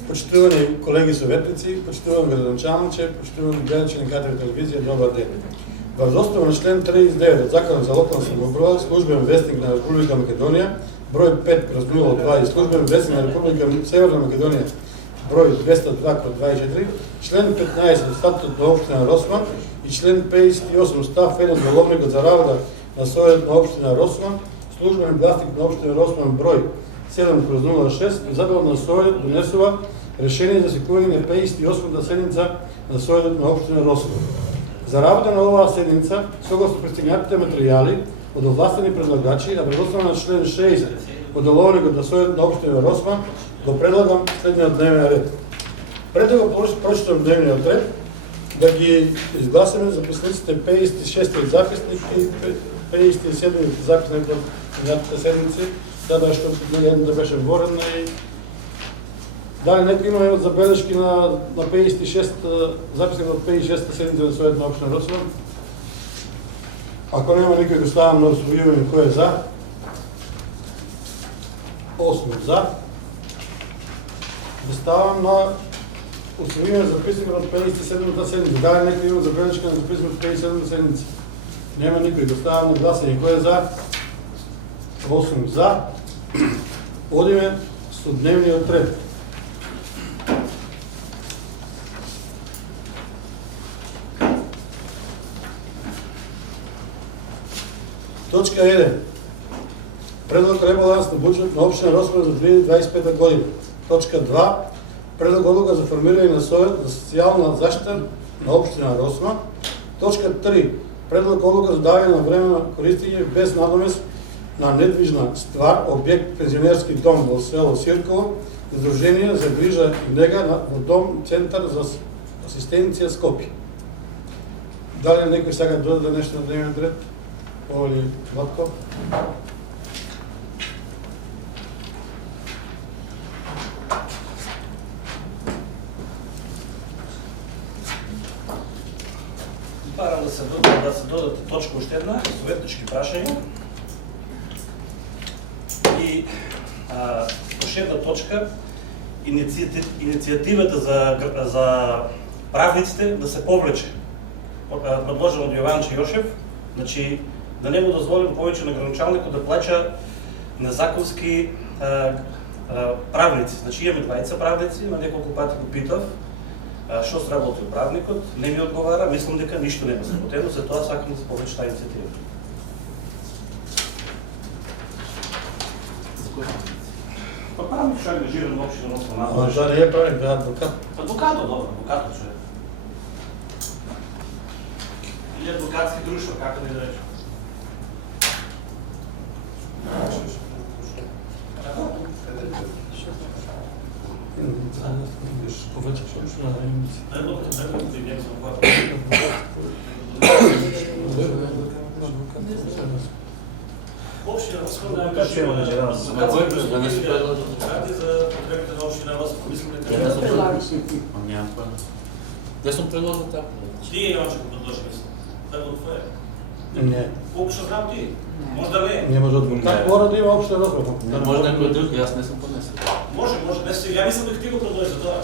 Почитувани колеги съветници, почитувани градоначалниче, почитувани гледачи на КТВ телевизия, добър ден. Въз основа на член 39 от Закона за локална самоуправа, службен вестник на Република Македония, брой 5/02 и службен вестник на Република Северна Македония, брой 202/24, член 15 от статут на община Росман и член 58 став 1 от Головника за работа на Съвет на община Росман, службен властник на община Росман, брой 7/06, Изабелна Совет донесува решение за свикување на 58-та седница на Советот на општина Росман. За работа на оваа седница, согласно пристигнатите материјали од овластени предлагачи, а предоставено на член 60 од Деловникот на Советот на општина Росман, го предлагам следниот дневен ред. Пред да го прочитам дневниот ред, да ги изгласиме записниците 56-ти записник и 57-ти записник од пристигнатите седници, да што да беше воредна и дали некој има забелешки на 56 записник од 56 седница на Совет на општина Росман? Ако нема никој, го ставам на освојување кој е за. 8 за. Го ставам на освојување записник од 57 седница. Дали некој има забелешки на записник од 57 седница? Нема никој, го ставам на гласање кој е за. 8 за. Одиме со дневниот ред. Точка 1. Предлог ребаланс на буџет на општина Росман за 2025 година. Точка 2. Предлог одлука за формирање на Совет за социјална заштита на општина Росман. Точка 3. Предлог одлука за давање на време на користење без надомест на недвижна ствар, објект пензионерски дом во село Сирково, Издружение за грижа и нега во дом Центар за асистенција Скопје. Дали некој сака да додаде нешто на дневниот ред? Оли Ватко? Барам да се додате точка уште една, советнички прашања. И уште една точка, иницијативата за правниците да се повлече. Предложено од Јованче Јошев, значи да не му дозволим повеќе на градоначалникот да плаќа незаконски правници. Значи имаме двајца правници, на неколку пати го питав што сработил правникот, не ми одговара, мислам дека ништо нема сработено, затоа сакам да се повлече таа иницијатива. Па правник што е ангажиран во општина Росман. А за не е правник, да е адвокат. Адвокатот, добро, адвокатот што е. Или адвокатски друштва, како да ја речем. Општина Росман е ангажирана за потребите на општина Росман. Мислам дека Де сум предложил така? Ти Јонче го предложи, мислам. Така го твое. Не. Колку што знам ти? Може да не. Не може адвокат, мора да има општина Росман. Не може некој друг, јас не сум поднесел. Може, не се. Ја мислам дека ти го предложи за тоа.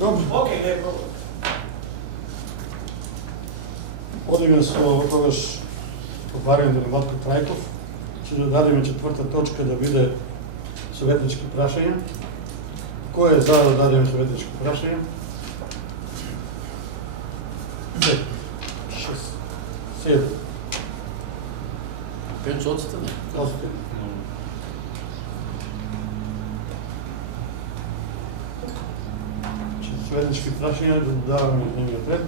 Добро. Океј, не е проблем. Одиме со тогаш отварањето на Ватко Трајков. Ќе додадеме четврта точка да биде советнички прашања. Кој е за да дадеме советнички прашања? 6, 7. Пенчо отстане. Остане. Советнички прашања да додаваме дневниот ред.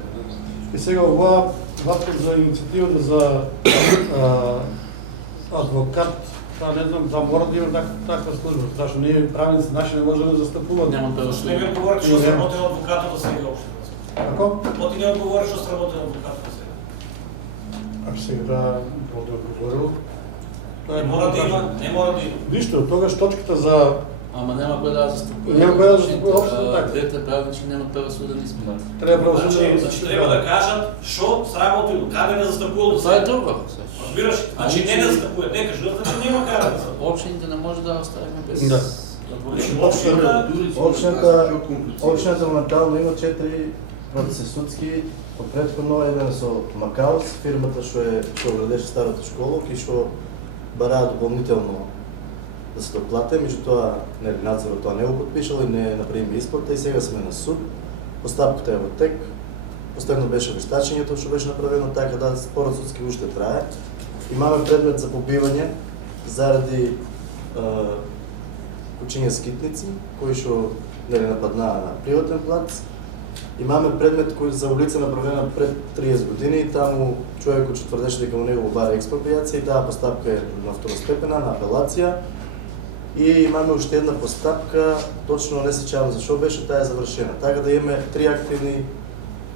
И сега оваа вапка за иницијативата за адвокат, не знам, да мора да има таква служба, зашто ние правници наши не може да застапуваат. Нема тоа Не ми одговорите што сработил адвокатот до сега општина. Како? Оти не одговори што сработил адвокатот до сега. Ако сега да буде одговорил, Не мора да има. Ништо, тогаш точката за Ама нема кој да застапува. Нема кој да застапува општина, така. Двете правнички немаат правосуден испит. треба правосуден. Значи треба да кажат што сработил, каде не застапувал до Тоа е сега. друго. Разбираш? Значи не застапува, не кажат, значи нема каде да застапува. Општините не може да оставиме без Да. адвокат. Општината моментално има 4 процеси судски, претходно еден со Макаус, фирмата што градеше старата школа, кој што бараа дополнително да се доплате, меѓутоа надзорот тоа не го потпишал и не направиме исплата и сега сме на суд. Постапката е во тек. Последно беше вештачењето што беше направено, така да спорот судски уште трае. Имаме предмет за побивање заради кучиња скитници кои што нападнаа на приватен плац. Имаме предмет кој за улица направена пред 30 години и таму човекот што тврдеше дека во него бара експропријација и таа постапка е на второстепена, на апелација. И имаме уште една постапка, точно не се сеќавам за што беше, таа е завршена. Така да имаме 3 активни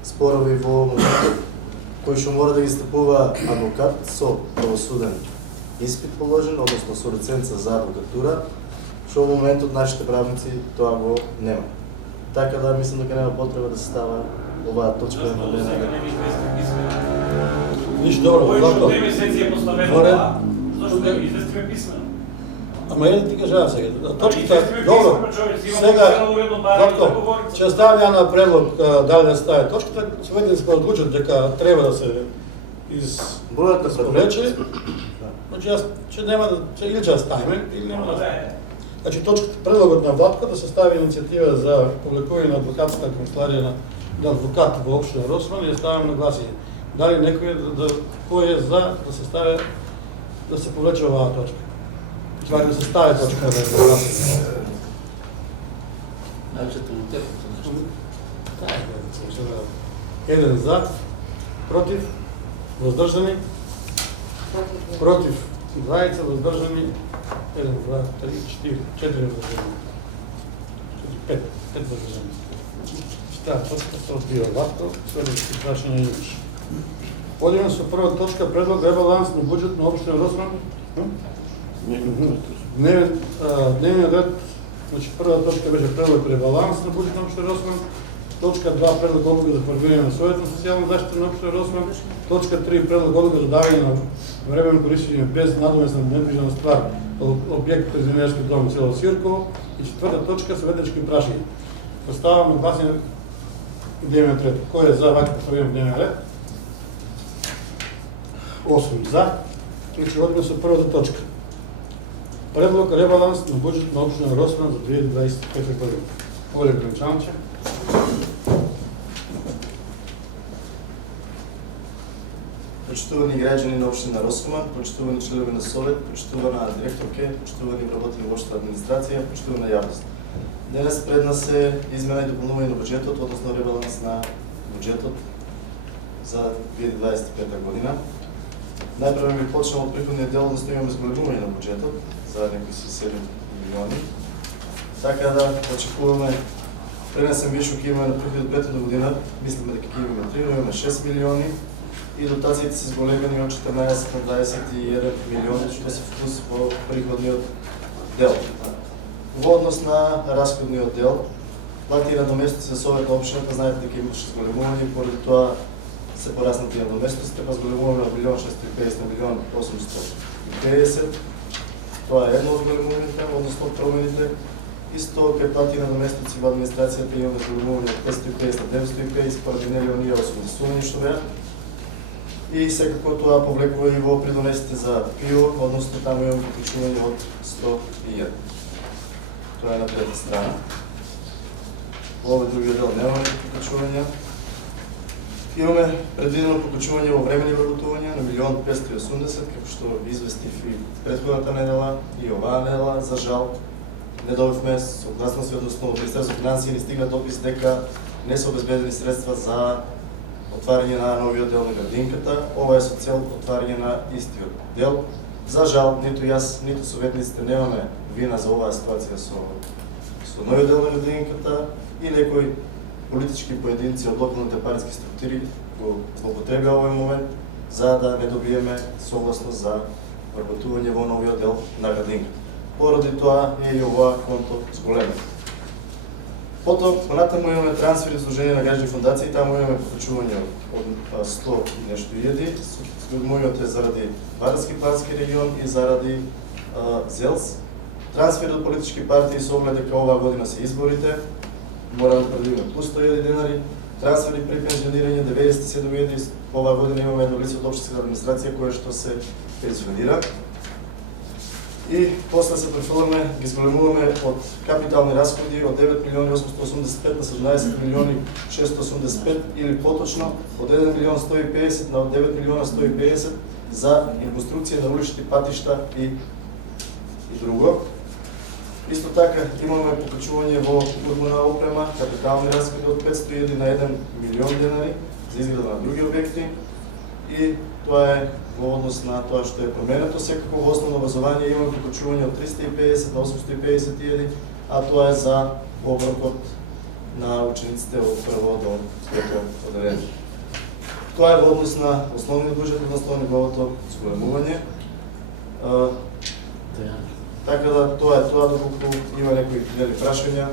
спорови во моментот, кои што мора да ги стапува адвокат со правосуден испит положен, односно со лиценца за адвокатура, што во моментот нашите правници тоа го нема. Така да мислам дека нема потреба да се става оваа точка на дневниот ред. Ништо добро, Зашто 2 месеци е поставено ова? Зашто не го известиме писмено? Ама ја ти кажа сега, точката, добро, сега, Владко, ќе ставам ја на предлог дали да стави точката, советниците одлучат дека треба да се испорече, значи јас ќе нема да, или ќе ставиме, или нема да ставиме. Значи точката, предлогот на Владко да се стави иницијатива за публикување на адвокатска канцеларија на адвокат во општина Росман и ја ставам на гласање. Дали некој кој е за да се стави, да се повлече оваа точка? Това да се стави точка на гласање. Најчето у теб. Еден за, против, воздржани, против 20, воздржани, 1, 2, 3, 4, 4 воздржани. 5 воздржани. Таа точка се одбива ватко, следващи прашања имаш. Одиме со прва точка, предлог ребаланс на буџет на општина Росман. Дневниот ред, значи прва точка беше предлог ребаланс на буџет на општина Росман. Точка 2 предлог одлука за формирање на Совет на социјална заштита на општина Росман. Точка 3 предлог одлука за давање на временно користење без надомесна недвижна ствар објект пензионерски дом село Сирково и четврта точка советнички прашања. Поставам на гласање дневниот ред. Кој е за вака поставен дневен ред? 8 за. Значи одиме со првата точка. Предлог ребаланс на буџет на општина Росман за 2025 година. Оле Гранчанче. Почитувани граѓани на општина Росман, почитувани членови на Совет, почитувана директорке, почитувани работени во општата администрација, почитувана јавност. Денес пред нас е измена и дополнување на буџетот, односно ребаланс на буџетот за 2025 година. Најпрво ми почнем од приходниот дел, односно имаме зголемување на буџетот за некои си 7 милиони. Така да очекуваме пренесен вишок имаме на приходот претhodна година, мислиме дека ќе имаме 3, но имаме 6 милиони и дотациите се зголемени од 14 на 21 милиони, што се вкус во приходниот дел. Во однос на расходниот дел, плати и надоместници за Совет на општината, знаете дека имаше зголемување и поради тоа се пораснати надоместниците, па зголемуваме од 1.650 на 1.850. Тоа е едно од зголемувањето, односно од промените. Исто кај плати и надоместници во администрацијата имаме зголемување од 550 на 950, поради нели оние освободувања што беа. И секако тоа повлекува и во придонесите за ПИО, односно таму имаме покачување од 101. Тоа е на трета страна. Во овој други дел немаме покачувања. Имаме предвидено покачување во времени вработувања на 1.580.000, како што известив и претходната недела и оваа недела. За жал, не добивме согласност, односно од Министерството финансии ни стигна допис дека не се обезбедени средства за отварање на новиот дел на градинката. Ова е со цел отварање на истиот дел. За жал, ниту јас, ниту советниците немаме вина за оваа ситуација со новиот дел на градинката и некои политички поединци од локалните партиски структури го злоупотребија овој момент за да не добиеме согласност за вработување во новиот дел на градинката. Поради тоа е и оваа конто зголемена. Потоа, понатаму имаме трансфери за служение на граѓани фондации, таму имаме покачување од 100 и нешто илјади. Мојот е заради Вадарски плански регион и заради ЗЕЛС. Трансфери од политички партии со оглед дека оваа година се изборите, мора да предвидиме плюс 100.000 денари. Трансфери при пензионирање 97.000, оваа година имаме едно лице од општинската администрација кое што се пензионира. И после се префрламе, ги зголемуваме од капитални расходи од 9.885 на 17.685 или поточно од 1.150.000 на 9.150.000 за реконструкција на улични патишта и друго. Исто така имаме покачување во урбана опрема, капитални расходи од 500.000 на 1 милион денари за изграда на други објекти и тоа е во однос на тоа што е променето. Секако во основно образование имаме покачување од 350 на 850.000, а тоа е за оброкот на учениците од прво до пето одделение. Тоа е во однос на основниот буџет, односно неговото зголемување. Така да тоа е тоа, доколку има некои нели прашања,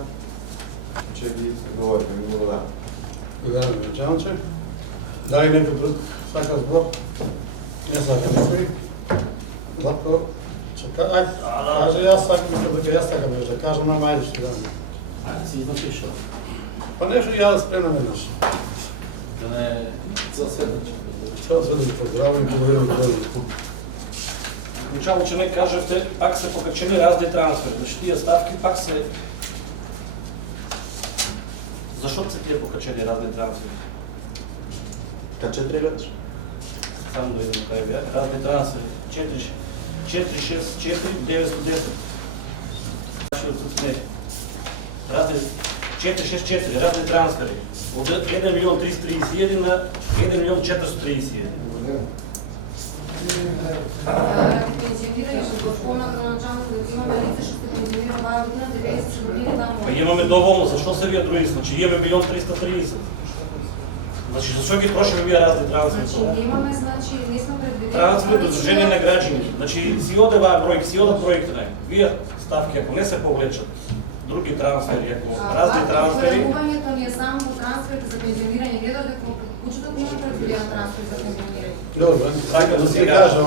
ќе ги одговориме. Ви благодарам. Благодарам, началниче. Дали некој друг сака збор? Не сака некој. Лако, ајде, кажа јас сакам, дека јас сакам да кажам, ама ајде што дам. Ајде си напишал. Па нешто ја да спремам еднаш. Да не цел седнич. Цел се да ви поздравам и благодарам за Начало, че не кажете, пак се покачени разни трансфери. Значи тие ставки пак се... Зашо се тие покачени разни трансфери? К4 гледаш? Само да видим кај беа. Разни трансфери. 464 910. Разни 464 разни трансфери. Од 1 милион 331 на 1 милион 431. Пензионирање што го спомнат на началник дека имаме лице што се пензионира оваа година 90 години таму. Па имаме доволно, зашто се вие други? Значи имаме 1 330. Значи зашто ги трошиме вие разни трансфери? Значи немаме, значи не сме предвидени. Трансфери до Сдружение на граѓани. Значи си оде оваа бројка, си одат бројките. Вие ставки ако не се повлечат, други трансфери, ако разни трансфери. Зголемувањето ни е само во трансферите за пензионирање, гледа дека кучето нема предвиден трансфер за пензионирање. Добро, Сакам да се си кажа,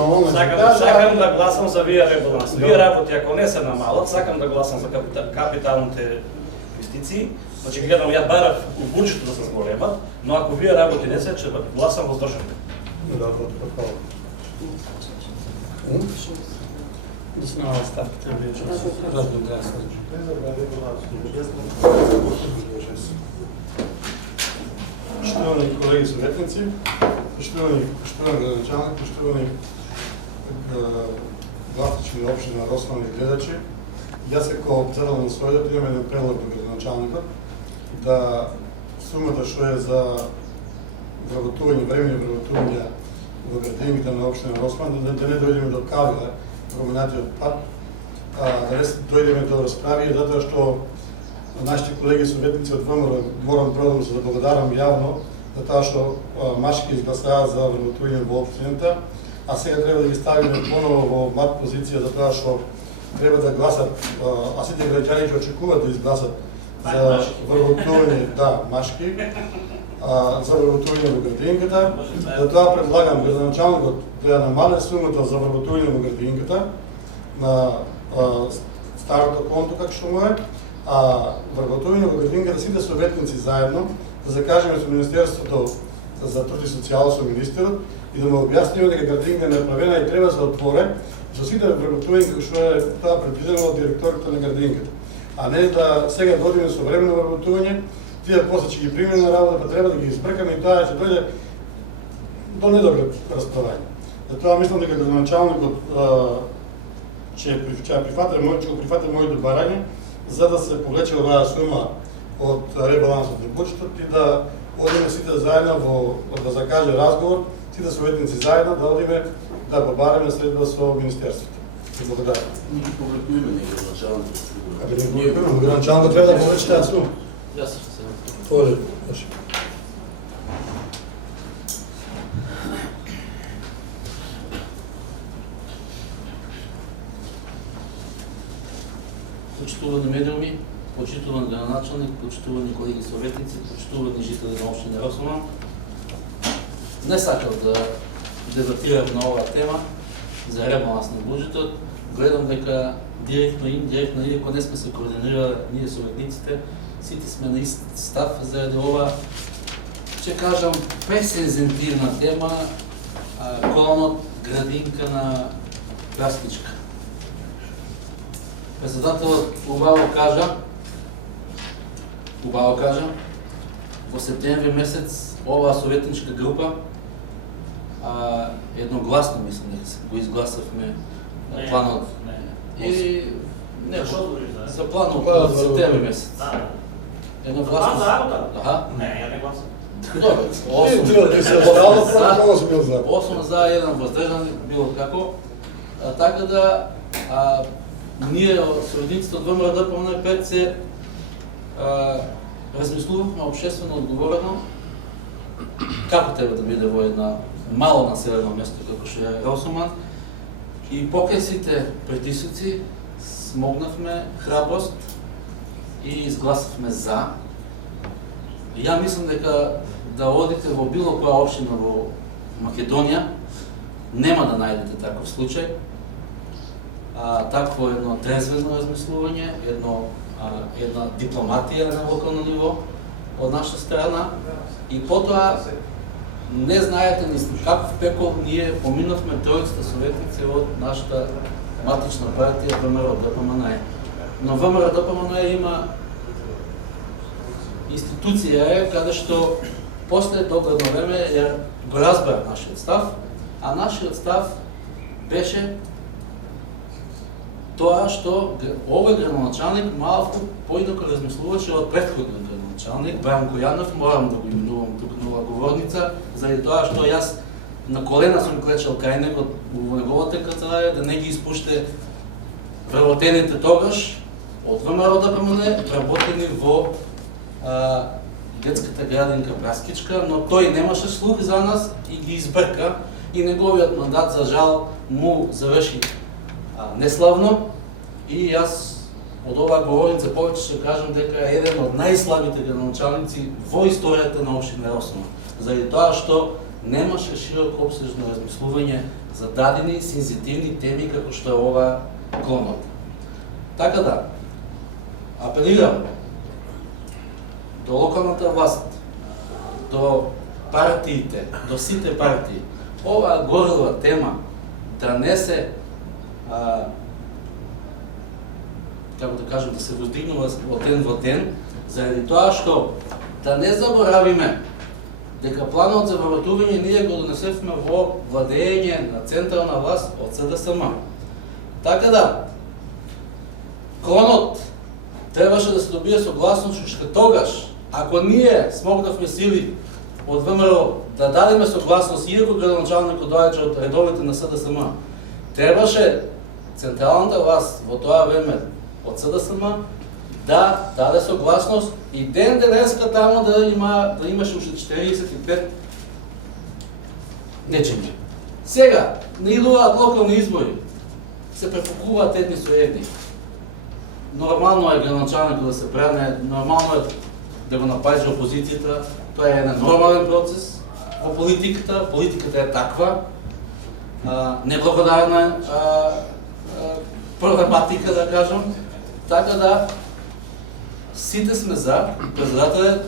сакам да гласам за вие ребаланс. Вие работи ако не се намалат, сакам да гласам за капиталните инвестиции. Значи гледам ја барав у буџетот да се зголемат, но ако вие работи не се, ќе гласам воздржан. Добро, така. Да се нова ставките вече. Разни трансфери. Поштовани колеги советници, поштовани градоначалник, поштовани гласачи на општина Росман и гледачи, јас како председател на Сојдот имам еден предлог до градоначалникот да сумата што е за вработување, времени вработување во градините на општина Росман, да не дојдеме до кавга променатиот пат, да не дојдеме до расправи, затоа што нашите колеги советници од ВМРО морам прво да се благодарам јавно за тоа што машки изгласаа за вработување во општината, а сега треба да ги ставиме поново во мат позиција за тоа што треба да гласат, а сите граѓани ќе очекуваат да изгласат за вработување, да, машки, за вработување во градинката. Затоа предлагам градоначалникот да ја намале сумата за вработување во градинката на старото конто како што му е, а вработување во градинката сите советници заедно да закажеме со Министерството за труд и социјално со министерот и да му објасниме дека градинка е направена и треба да се отворе со сите вработувања како што е тоа предвидено од директорите на градинката. А не да сега додиме со времено вработување, тие после ќе ги примеме на работа, па треба да ги избркаме и тоа ќе дојде до недобро расправање. Затоа мислам дека градоначалникот ќе прифати моето барање за да се повлече оваа сума од ребалансот на буџетот и да одиме сите заедно да закаже разговор, сите советници заедно да одиме да побареме следба со Министерството. Благодарам. Ние ги публикуваме нега началникот. Градоначалникот треба да повлече таа сума. Јас се Поле, пошли. Почитувани медиуми, почитуван градоначалник, почитувани колеги советници, почитувани жители на општина Росман. Не сакав да дебатирам на оваа тема за ребаланс на буџетот, гледам дека директно и индиректно, иако не сме се координирали ние советниците, сите сме на ист став заради ова, ќе кажам, пресензитивна тема, клонот градинка на Красничка. Председателот убаво кажа, во септември месец оваа советничка група едногласно, мислам, дека го изгласавме планот. И не, за планот во септември месец. Едногласно. За работа? Аха. Не, ја не гласам. Добре, Треба да се морално протокол се бил за. 8 за 1 воздржан, било како. Така да, ние советниците од ВМРО ДПМН 5 се размислувавме обществено одговорено како треба да биде во една мало населено место како што е Росоман, и покрај сите притисоци смогнавме храброст и изгласавме за. Ја мислам дека да одите во било која општина во Македонија, нема да најдете таков случај. Такво едно трезвено размислување, една дипломатија на локално ниво од наша страна, и потоа не знаете ни каков пекол ние поминавме тројцата советници од нашата матична партија ВМРО ДПМН. Но ВМРО ДПМН има институција каде што после догладно време го разбра нашиот став, а нашиот став беше тоа што овој градоначалник малку поинако размислуваше од претходниот градоначалник Бранко Јанов, морам да го именувам тук нова говорница, заради тоа што јас на колена сум клечал кај него во неговата канцеларија да не ги испуште вработените тогаш од ВМРО ДПМН, работени во детската градинка Праскичка, но тој немаше слух за нас и ги избрка, и неговиот мандат за жал му заврши неславно, и јас од оваа говорница повеќе ќе кажам дека е еден од најслабите градоначалници во историјата на општина Росоман, заради тоа што немаше широко опсежно размислување за дадени сензитивни теми како што е ова клонот. Така да, апелирам до локалната власт, до партиите, до сите партии, оваа горела тема да не се како да кажем, да се воздигнува од ден во ден, заради тоа што да не заборавиме дека планот за вработување ние го донесевме во владење на централна власт од СДСМ. Така да, клонот требаше да се добие согласност уште тогаш, ако ние смогнавме сили од ВМРО да дадеме согласност, иако градоначалникот доаѓа од редовите на СДСМ, требаше централната власт во тоа време од СДСМ да даде согласност и ден денеска тамо да имаше уште 45 нечеми. Сега, не идуваат локални избори, се префокуваат едни со едни. Нормално е градоначалникот да се бране, нормално е да го напаѓа опозицијата, тоа е еден нормален процес во политиката, политиката е таква, неблагодарна проблематика, да кажам. Така да, сите сме за, председателот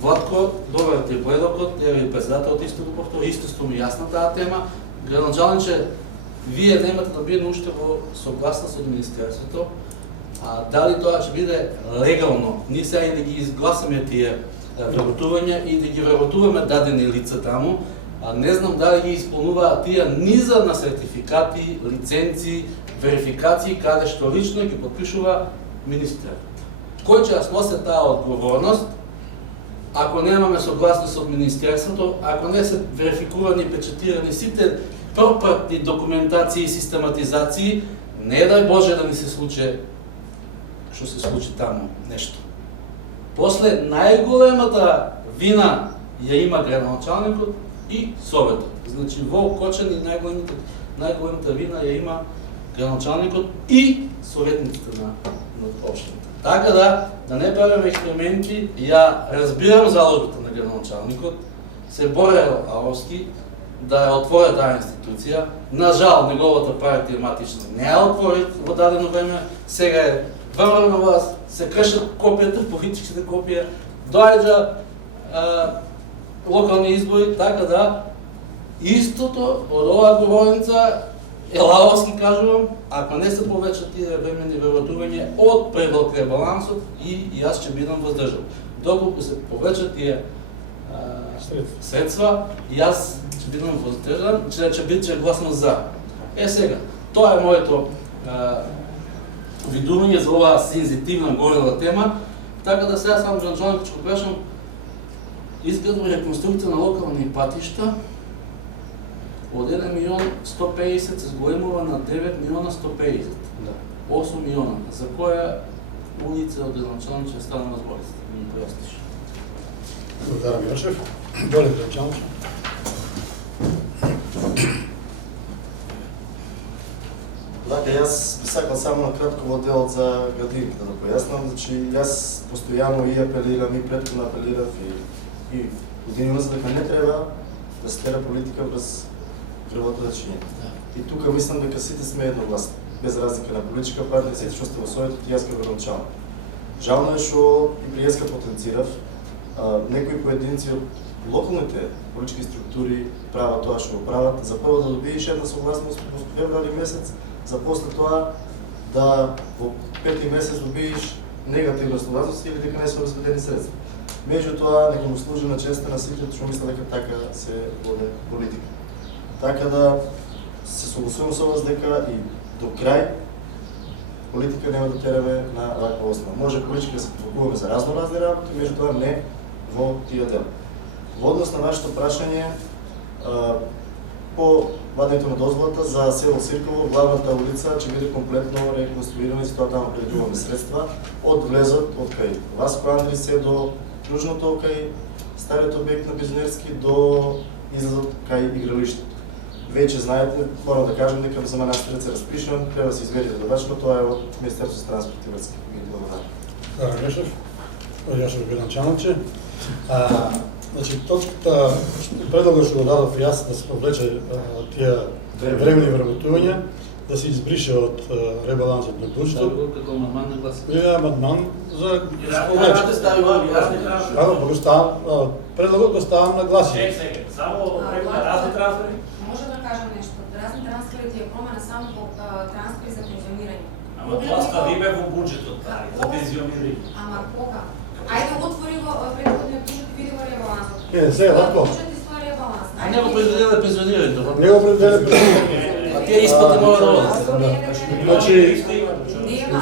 Владко, добар ти предокот, еви председателот исто го повтори, исто ми јасна таа тема. Градоначалниче, вие немате да биде уште во согласност од Министерството, дали тоа ќе биде легално, ние сега и да ги изгласаме тие вработувања и да ги вработуваме дадени лица таму, не знам дали ги исполнуваат тие низа на сертификати, лиценци, верификации, каде што лично ги подпишува министерот. Кој ќе сноси таа одговорност, ако немаме согласност од Министерството, ако не се верификувани и печатирани сите пропратни документации и систематизации, не дај Боже да ни се случи што се случи таму нешто. После најголемата вина ја има градоначалникот и Советот. Значи во Кочани најголемата вина ја има градоначалникот и советниците на општината. Така да не правиме експерименти, ја разбирам залогата на градоначалникот, се борел Аровски, да ја отвори таа институција. На жал, неговата партија матична не ја отвори во дадено време, сега е врвна на вас, се кршат копијата, политичките копија, доаѓа локални избори, така да истото од оваа говорница е лавовски кажувам, ако не се повечат тие временни вработувања од предлог ребалансот и јас ќе бидам воздржан. Доколку се повечат тие средства, јас ќе бидам воздржан, ќе гласам за. Сега, тоа е моето видување за оваа сензитивна горела тема, така да сега само гранчаник ќе го прашам, изградува реконструкција на локални патишта од 1 милион 150 се зголемува на 9 милиона 150. 8 милиона. За која улица од гранчаник ќе стане на зборицата? Ми појасниш. Благодарам, Јошев. Доле, гранчаник. Така, јас би сакал само на кратко во делот за градинките да појаснам, значи јас постојано и апелирам и претходно апелирав и годинima за дека не треба да се тера политика врз крвото дечиња. И тука мислам дека сите сме едногласни, без разлика на политичка партија, сите што сте во Советот и јас како градоначалник. Жално е што и при јас потенцирав, некои поединци од локалните политички структури прават тоа што го прават, за прво да добиеш една согласност во февруари месец, за после тоа да во пети месец добиеш негативна согласност или дека не се обезбедени средства. Меѓутоа, нека му служи на честа на сите, што мисля дека така се води политика. Така да се согласувам со вас дека и до крај политика нема да тераме на ваква основа. Може политика да се провокуваме за разноразни работи, меѓутоа не во тие дела. Во однос на вашето прашање, по вадењето на дозволата за село Цирково, главната улица ќе биде комплетно реконструирана и за тоа таму предвидуваме средства од влезот од кај Васко Андрисе до кружното кај стариот објект на Бизонерски до излазот кај игралиштето. Веќе знаете, морам да кажам дека за манастирот се распишан, треба да се изведе довачно, тоа е од Министерството за транспорт и врски. Благодарам, Јошев. Јошев гранчаник. Значи, точката, предлогот што го дадов јас да се повлече тие времени вработувања, да се избрише од ребалансот на буџетот. Како амандман на гласа. Е амандман за Правате стави во јасни предлогот го ставам на гласие. Само разни трансфери. Може да кажам нешто. Разни трансфери ти е промена само во трансфери за пензионирање. Ама тоа ставиме во буџетот, за пензионирање. Ама кога? Ајде отвори го претходниот буџет и види го ребалансот. Сега лако. Буџет и стои ребаланс. А не го предвидела пензионирањето. Не го определя пензионирање. А тие исплати мора да одат. Значи, нема.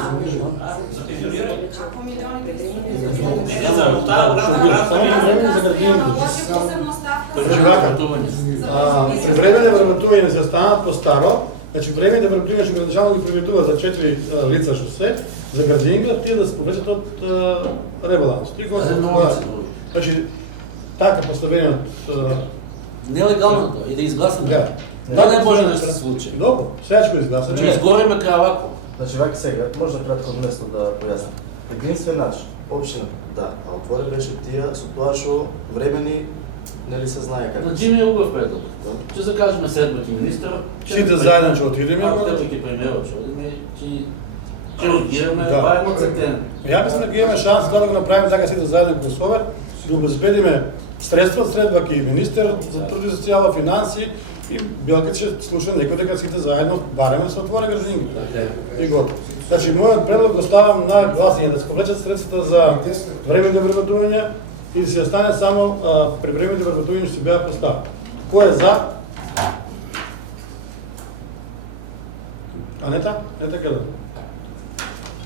За пензионирање. Како милионите се Не за таа голема времене вработување се станат по старо, значи времене вработување што градоначалник ги приведува за 4 лица што се, за градинга, тие да се повечат од ребаланс. Значи, така поставено од... Нелегалното и да изгласаме. Да. Да не може да се случи. Добро, сега ќе го изгласаме. Че изгориме крај вако. Значи, вака сега, може кратко место да појаснам. Единствен начин, општината, да, а отвори беше тие со тоа што времени нели се знае како. На Джими Угов предлог. Ќе закажеме седмати министер. Сите заедно ќе отидеме. Ќе премиерот ќе одиме, ќе реагираме заедно цетен. Ја мислам дека имаме шанс да го направиме така сите заедно во Совет, да обезбедиме средства, средбаки и министер за труд и социјала, финанси и Белка ќе слуша некој дека сите заедно бареме се отвори градинги. И готово. Значи, мојот предлог го ставам на гласање да се повлечат средствата за временни вработувања и да се остане само при временни вработувања што се беа поставени. Кој е за? Анета? Не така да.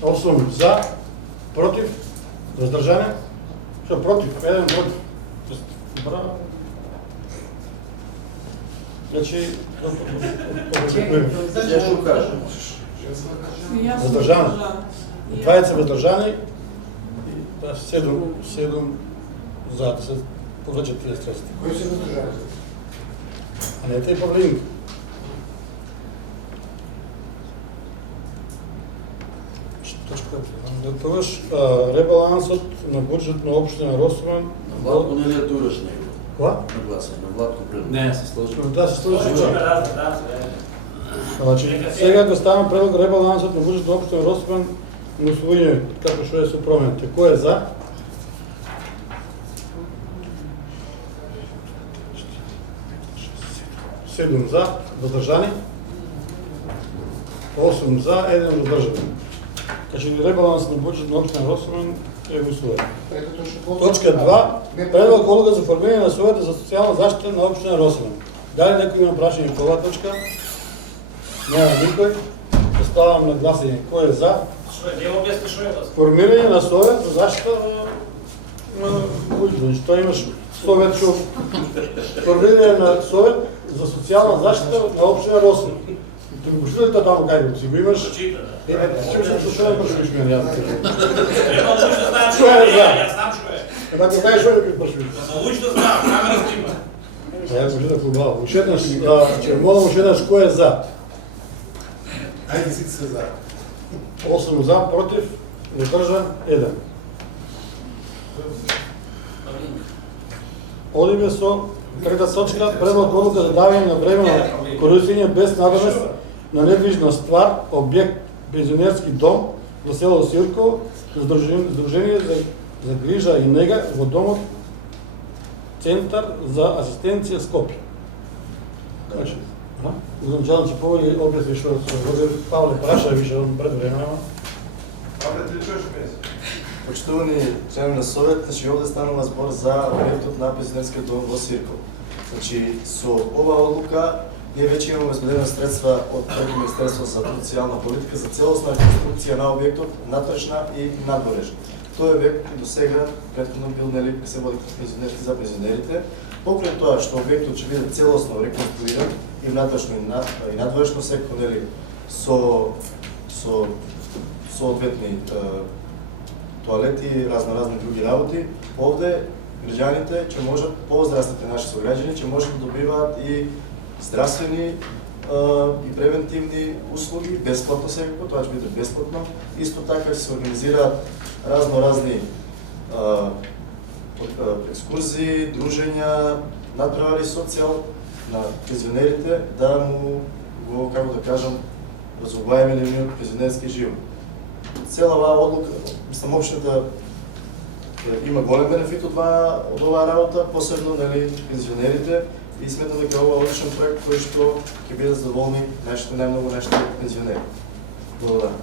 8 за, против, воздржани? Што против? Еден против. Браво. Значи, Ја што кажам. воздржани. 20 воздржани, 7 за да се повлечат тие средства. Кои се воздржани? Анета и Павлинка. Тогаш ребалансот на буџет на општина Росман Валко не е тураш него. Која? на гласање, на Владко Прилов. Не. се сложи. Да се сложи Има тоа. разни данци, Значи, сега го ставам предлог ребалансот на буџетот на општина Росипан на усвојување како што е со промените. Кој е за? Седум за, водржани. 8 за, 1 воздржан. Значи, ребаланс на буџетот на општина Росипан е усвоен. Точка 2. Предлог одлука за формирање на Советот за социјална заштита на општина Росипан. Дали некој има прашање по оваа точка? Нема никој. Поставам на гласање. Кој е за? Што е, дело објасни што е тоа? Формирање на Совет за заштита на буџетот. Што имаш Совет што формирање на Совет за социјална заштита на општина Росипан. Ти го читате таму кај си го имаш? Чита, да. Што не прашуваш мене јас? Треба да учиш да знаеш Што е за? Јас знам што е. Така кажеш што ќе прашуваш? Да се учиш да знаеш, камера снима. Јас го читав убаво. Уште еднаш, ќе молам уште еднаш кој е за? Ајде сите се за. 8 за, против, воздржан 1. Одиме со трета точка, предлог одлука за давање на времено користење без надомест на недвижна ствар, објект, пензионерски дом во село Сирково, за Сдружение за грижа и нега во домот Центар за асистенција Скопје. Значи, Узначален че поводи објасни што Павле праша више пред време, ама. Павле, ти чуеш мене? Почитувани членови на Совет, значи овде станува збор за објектот на пензионерскиот дом во Сирково. Значи, со оваа одлука ние веќе имаме обезбедено средства од преку Министерство за социјална политика за целосна реконструкција на објектот, натрешна и надворешна. Тој објект до сега претходно бил нели се води пензионерски за пензионерите. Покрај тоа што објектот ќе биде целосно реконструиран и внатрешно и надворешно секој нели со соодветни тоалети и разни други работи, овде граѓаните ќе можат, повозрастните наши сограѓани ќе можат да добиваат и здравствени и превентивни услуги, бесплатно секако, тоа ќе биде бесплатно. Исто така ќе се организираат разни екскурзии, дружења, надпревари социјал на пензионерите да му го, како да кажам, разоглавиме нивниот пензионерски живот. Цела оваа одлука, мислам, општината има голем бенефит од оваа работа, посебно нели пензионерите, и сметам дека ова е одличен проект кој што ќе биде задоволни најмногу нашите пензионери. Благодарам.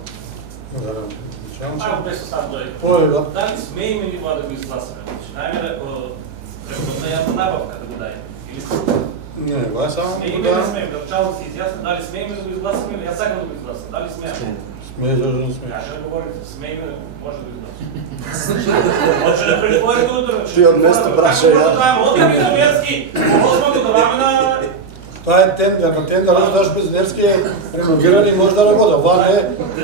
Малко без состав Кој е, да? Дали смееме ли това да го изгласаме? Најме рекордна јавна набавка да го даде. Или Не, тоа е само смееме да или смееме? Да вчало се изјасни, дали смееме да го изгласаме или јас сакам да го изгласам. Дали смееме? сме зашто не сме. Каже да говорите, смееме може да го изгласаме. Може да претворите утре. Ти од место праша ја. Оди пензионерски, возьме го даваме на Тоа е тендер, на тендер, даш пензионерски е реновиран и може да работи. Ова не е,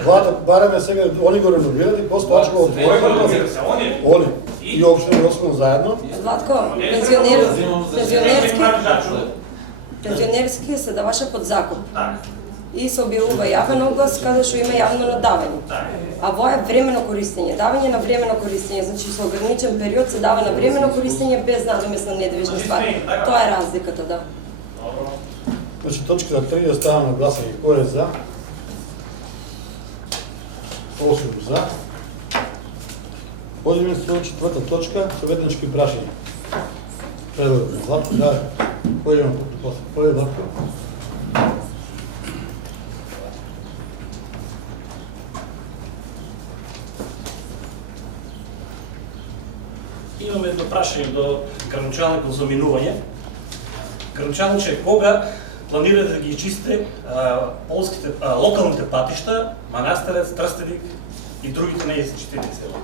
ова бареме сега, они го реновират и после тоа ќе го отвориме. Они. И општина Росипан заедно. Владко, пензионерски се даваше под закуп и се објавува јавен оглас каде што има јавно надавање. А во е времено користење, давање на времено користење, значи со ограничен период се дава на времено користење без надомесна недвижна ствар. Тоа е разликата, да. Значи точката 3 ја ставам на гласање. Кој е за? 8 за. Одиме со четврта точка, советнички прашања. Предлог на Владко, да. Кој има после? Кој е Владко? Имаме едно прашање до градоначалникот за минување. Градоначалниче, кога планирате да ги чистите полските локалните патишта, Манастарец, Трстеник и другите неизчистени села?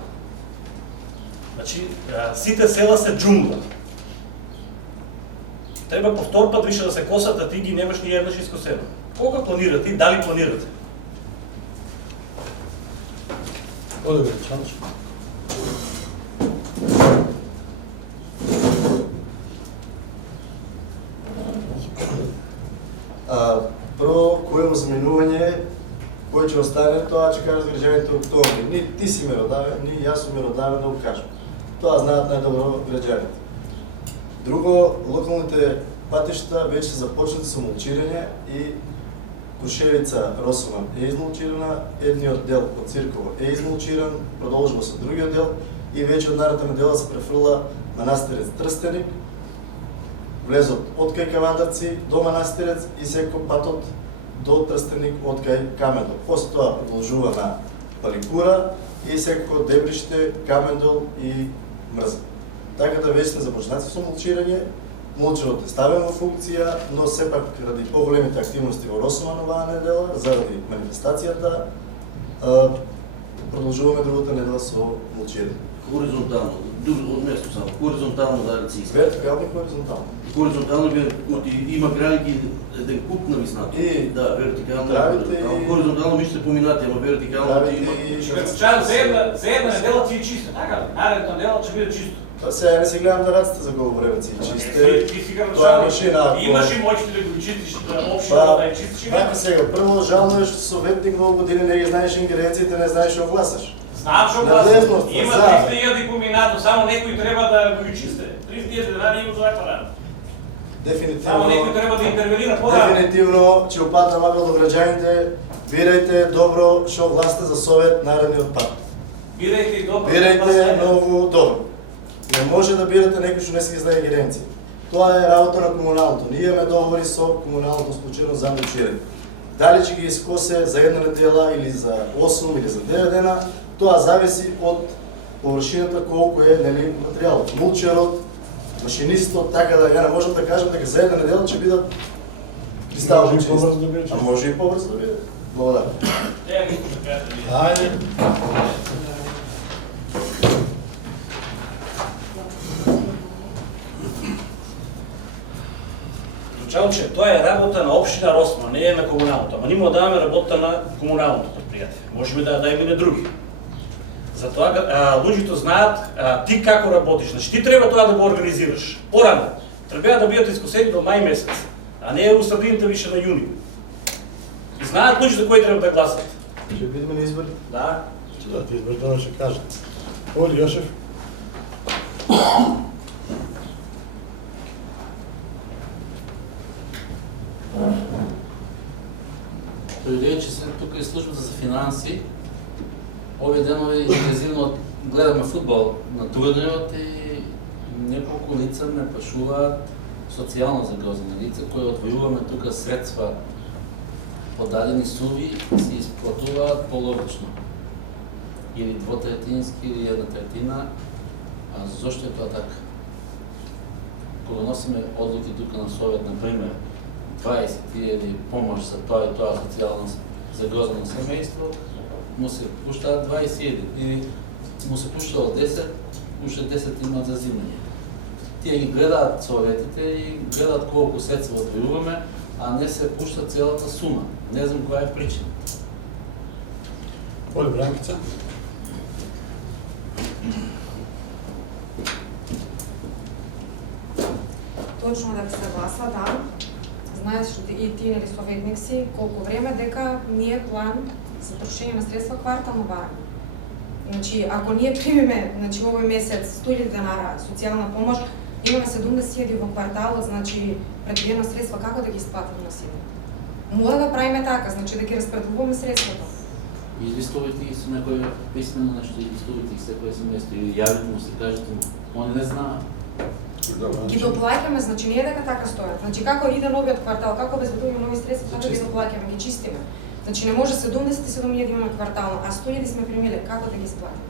Значи, сите села се џунгла. Треба по втор пат више да се косат, а ти ги немаш ни еднаш искосено. Кога планирате и дали планирате? Оде Градоначалниче. Прво, кој е заминување, кој ќе остане, тоа ќе кажат граѓаните октомври. Ни ти си меродавен, ни јас сум меродавен да го кажам. Тоа знаат најдобро граѓаните. Друго, локалните патишта веќе започнати со мулчирање и Крушевица Росоман е измулчирана, едниот дел од Цирково е измулчиран, продолжува со другиот дел и веќе од наредната недела се префрла манастирец Трстеник, влезот од кај Кавандарци до манастирец и секој патот до Трстеник од кај Камендол. После тоа продолжува на Паликура и секој Дебриште, Камендол и Мрза. Така да веќе сме започнати со мулчирање, мулчерот е ставен во функција, но сепак ради поголемите активности во Росоман оваа недела, заради манифестацијата, продолжуваме другата недела со мулчирање. Хоризонтално, од место само, хоризонтално да се иска. Вертикално и хоризонтално. Хоризонтално има граници еден куп на висната. И да, вертикално и травите хоризонтално. и- Хоризонтално ми ще поминати, ама вертикално ти има. Чај, за една недела ти е чисто, така? Наредната недела ќе биде чисто. Па сега не се гледам да раците за головоревеци. Чисте, Ти си тоа е машина. Имаш и моќите да го чистиш, општо Па, да ја чистиш. знаете сега, прво жално е што советник во години не ги знаеш ингредиенциите, не знаеш што гласаш. Знам што Надлежност, има за. 300.000 поминато, само некој треба да го чисте. 300.000 денари има за това. Само некој Дефинитивно, треба да интервенира порано. дефинитивно ќе упатнам апел до граѓаните, бирајте добро што гласате за совет наредниот пат. Бирајте и добро. Бирајте многу добро. Не може да бирате некој што не си ги знае ингредиенции. Тоа е работа на комуналното. Ние имаме договори со комуналното случајно за мулчирање. Дали ќе ги искосе за една недела или за 8 или за 9 дена, тоа зависи од површината колку е нели материјалот. Мулчерот, машинистот, така да ја не можам да кажам дека за една недела ќе бидат кристално Може и побрзо да чисти. биде А чисто. може и побрзо да биде. Благодарам. Еа, ги да кажете вие. Ајде. Клучалче, тоа е работа на општина Росман, не е на комуналното. Ама нимо даваме работа на комуналното предпријатие. Можеме да дајме на други. Затоа луѓето знаат ти како работиш. Значи ти треба тоа да го организираш. Порано. Треба да бидат искусени до мај месец, а не у средината више на јуни. И знаат луѓе за кои треба да гласат. Ќе бидеме на избори. Да. Ќе да ти избор тоа ќе кажа. Оли Јошев. Преди че се тука и службата за финанси, овие денови интензивно гледаме фудбал на турнирот и неколку лица ме прашуваат социјално загрозени лица кои одвојуваме тука средства по дадени суми се исплатуваат полорично. Или двотретински, или една третина. А зошто е тоа така? Кога носиме одлуки тука на Совет, например, 20.000 помош за тоа и тоа социјално загрозено семејство, му се пуштаат 20.000 и му се пуштало 10, уште 10 имаат за зимање. Тие ги гледаат советите и гледаат колку средства одвојуваме, а не се пушта целата сума. Не знам која е причина. Оли Бранкица. Точно да се гласа, да. Знаеш и ти нели советник си колку време дека ние план за трошење на средства квартално бараме. Значи, ако ние примеме, значи овој месец 100.000 денара социјална помош, имаме 70.000 во кварталот, значи предвидено средства како да ги исплатиме на сите. Мора да правиме така, значи да ги распределуваме средствата. Излистувате ги со некој писмено нешто, излистувате ги секој семејство или јавите му се кажете му, они не знаат. Ги доплаќаме, значи не е дека така стојат. Значи како иде новиот квартал, како обезбедуваме нови средства, така ги доплаќаме, ги чистиме. Значи не може 77.000 имаме квартално, а 100.000 сме примиле, како да ги исплатиме?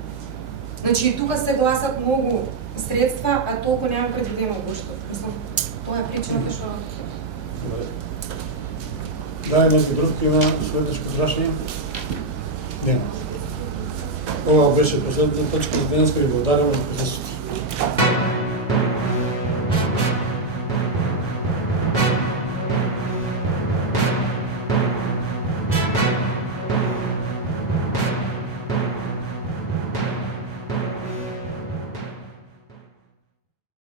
Значи тука се гласат многу средства, а толку нема предвидено буштот. Мислам, тоа е причината што Да, некој друг има следвачко прашање? Нема. Ова беше последната точка за денеска. Ви благодарам на присуствието.